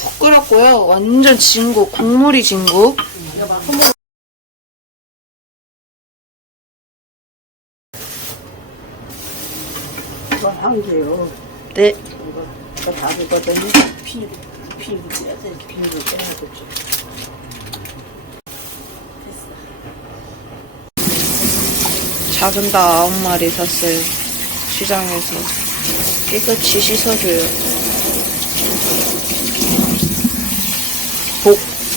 푹 끓였고요. 완전 진국, 국물이 진국. 이거 한 개요. 네. 이거 이거 다르거든요. 피를 피를 빼야 돼. 피를 빼야 되지. 작은 닭 아홉 마리 샀어요. 시장에서. 깨끗이 씻어줘요.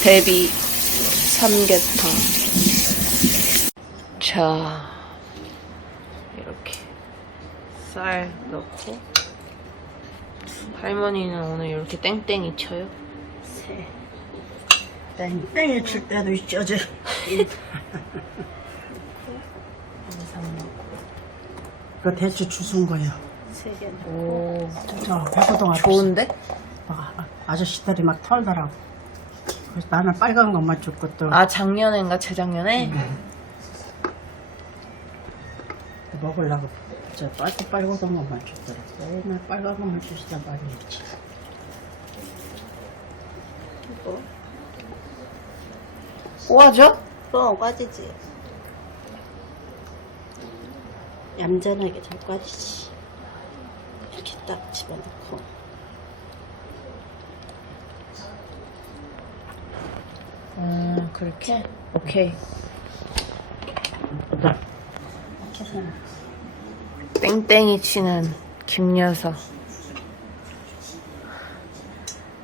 복, 대비, 삼계탕. 자, 이렇게. 쌀 넣고. 할머니는 오늘 이렇게 땡땡이 쳐요. 새. 땡 땡이 칠 때도 있죠. 저. 그 대추 주순 거요. 세 개. 오, 저 백호동 앞에 좋은데? 막 아- 아저씨들이 막 털더라고. 그래서 나는 빨간 것만 줬고 또 아, 작년인가 재작년에? 먹으려고 저 빨간 빨간 것만 줬더라고. 맨날 빨간 것만 주시단 말이지. 꼬아줘? 뻥 빠지지. 얌전하게 잘 빠지지. 이렇게 딱 집어넣고. 음, 그렇게? 오케이. 이렇게 땡땡이 치는 김여사.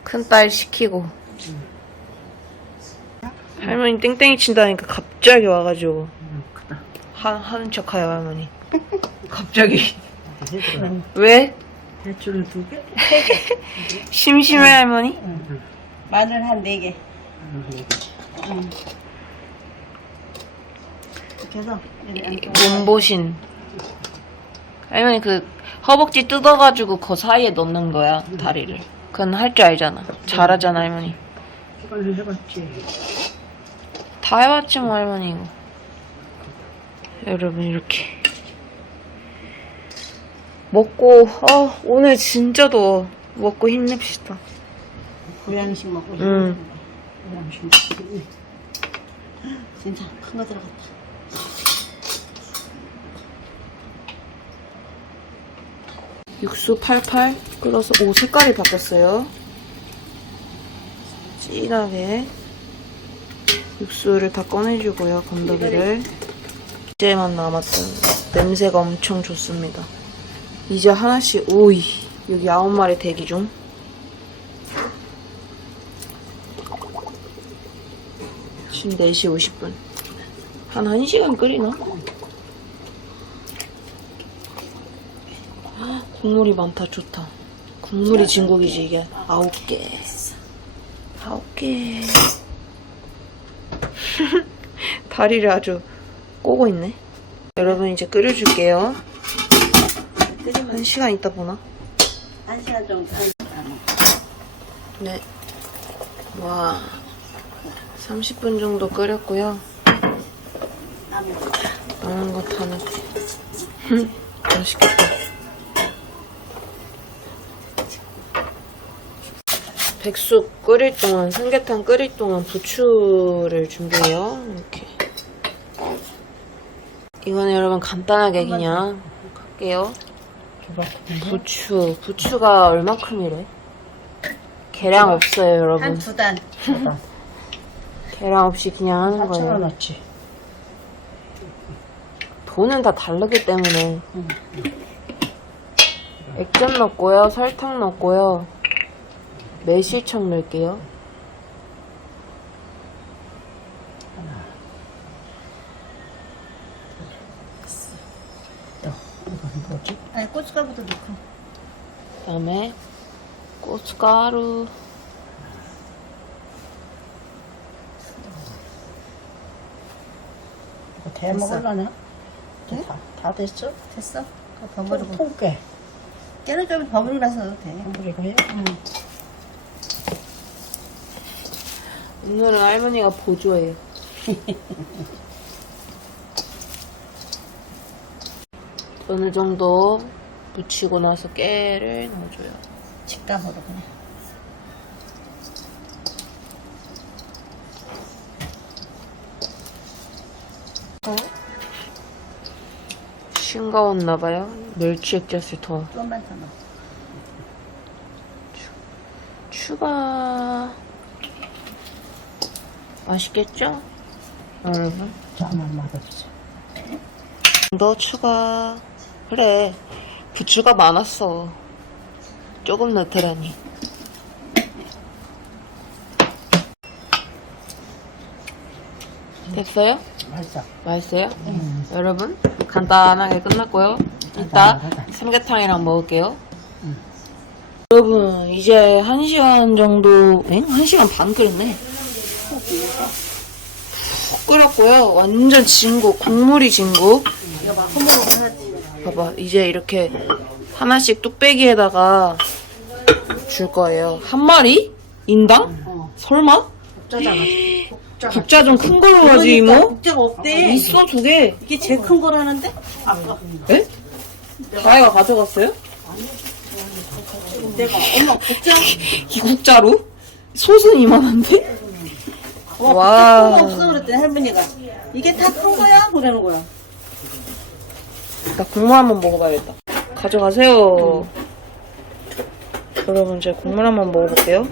큰딸 시키고. 할머니 땡땡이 친다니까 갑자기 와가지고. 하, 하는 척 하요, 할머니. 갑자기. 해주라. 왜? 대추를 두 개? 심심해, 할머니? 응. 마늘 한 네 개 응. 이렇게 해서 몸보신. 할머니 그 허벅지 뜯어가지고 그 사이에 넣는 거야, 다리를. 그건 할 줄 알잖아. 잘하잖아, 할머니. 이걸 해봤지. 다 해봤지 뭐 할머니 이거 여러분 이렇게 먹고 아 오늘 진짜 더워 먹고 힘냅시다 보양식 먹고 응. 진짜 큰 거 들어갔다. 육수 팔팔 끓어서 오 색깔이 바뀌었어요. 진하게 육수를 다 꺼내주고요 건더기를. 이제만 남았던 냄새가 엄청 좋습니다. 이제 하나씩 오이 여기 아홉 마리 대기 중 지금 4시 50분 한 1시간 끓이나? 국물이 많다 좋다 국물이 진국이지 이게 아홉 개 아홉 개 다리를 아주 꼬고 있네 여러분 이제 끓여줄게요 한 시간 있다 보나? 한 시간 정도. 네. 와 30분 정도 끓였고요. 남은 거 다 넣게 맛있겠다. 백숙 끓일 동안 삼계탕 끓일 동안 부추를 준비해요. 이렇게. 이거는 여러분 간단하게 그냥 할게요. 부추 부추가 얼마큼이래? 계량 없어요 여러분. 한 두 단. 계량 없이 그냥 하는 4천 거예요 원어치. 돈은 다 다르기 때문에 액젓 넣고요 설탕 넣고요 매실청 넣을게요 이건 뭐지? 아니, 고춧가루도 넣고. 그 다음에 고춧가루 이거 대 먹을라나? 네? 다, 다 됐어? 됐어? 버무리고. 통깨. 깨를 좀 버무리라서 넣어도 돼. 버무리고요? 오늘은 할머니가 보조해요 어느 정도 묻히고 나서 깨를 넣어줘요 직감으로 그냥. 싱거웠나봐요. 멸치 액젓을 더 좀만 더 넣어. 추가. 맛있겠죠? 여러분. 조금만 맛없어. 너 추가. 그래. 부추가 많았어. 조금 넣더라니. 됐어요? 맛있어. 맛있어요? 여러분, 간단하게 끝났고요. 이따 간단하다. 삼계탕이랑 먹을게요. 여러분, 이제 한시간 정도, 엥? 한시간 반 끓였네. 푹 끓였고요. 완전 진국, 국물이 해야지. 봐봐, 이제 이렇게 하나씩 뚝배기에다가 줄 거예요. 한 마리? 인당? 어. 설마? 국자잖아. 국자. 국자 좀 큰 걸로 그러니까 이모? 국자가 없대. 있어, 두 개. 이게 제일 큰 거라는데? 아까 에? 자기가 가져갔어요? 내가 엄마 국자 이 국자로? 솥은 이만한데? 와, 와. 국자 없어 그랬더니 할머니가 이게 다 큰 거야? 그러는 거야. 나 국물 한번 먹어봐야겠다. 가져가세요. 여러분, 제가 국물 한번 먹어볼게요.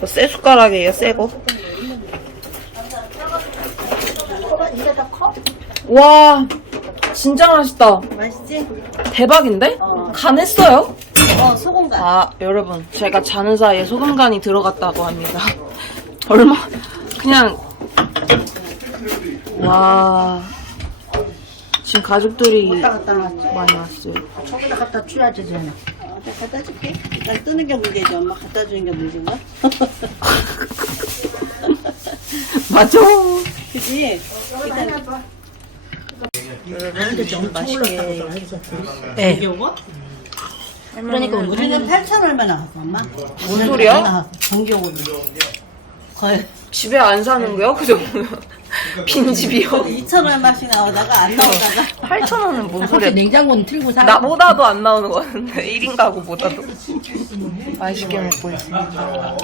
이거 새 숟가락이에요, 새 거. 이게 더 커? 와, 진짜 맛있다. 맛있지? 대박인데? 어. 간했어요? 어, 소금간. 아, 여러분, 제가 자는 사이에 소금간이 들어갔다고 합니다. 얼마, 그냥, 와, 지금 가족들이. 많이 왔어요. 저기다 갖다 줘야지, 쟤는. 어, 내가 갖다 줄게. 일단 뜨는 게 문제지. 엄마 갖다 주는 게 문제인가? 맞아. 그지? 일단 근데 좀 맛있게. 네. 이거? 그러니까 우리는 8천 얼마 나왔어, 엄마. 뭔 소리야? 전기요금. 거의 집에 안 사는 거야? 그 정도면. 빈집이요? 2천 얼마씩 나오다가 안 나오다가 8천 원은 뭔 소리 소리야? 냉장고는 틀고 사. 나보다도 안 나오는 거 같은데 1인 가구보다도 맛있게 먹고 있습니다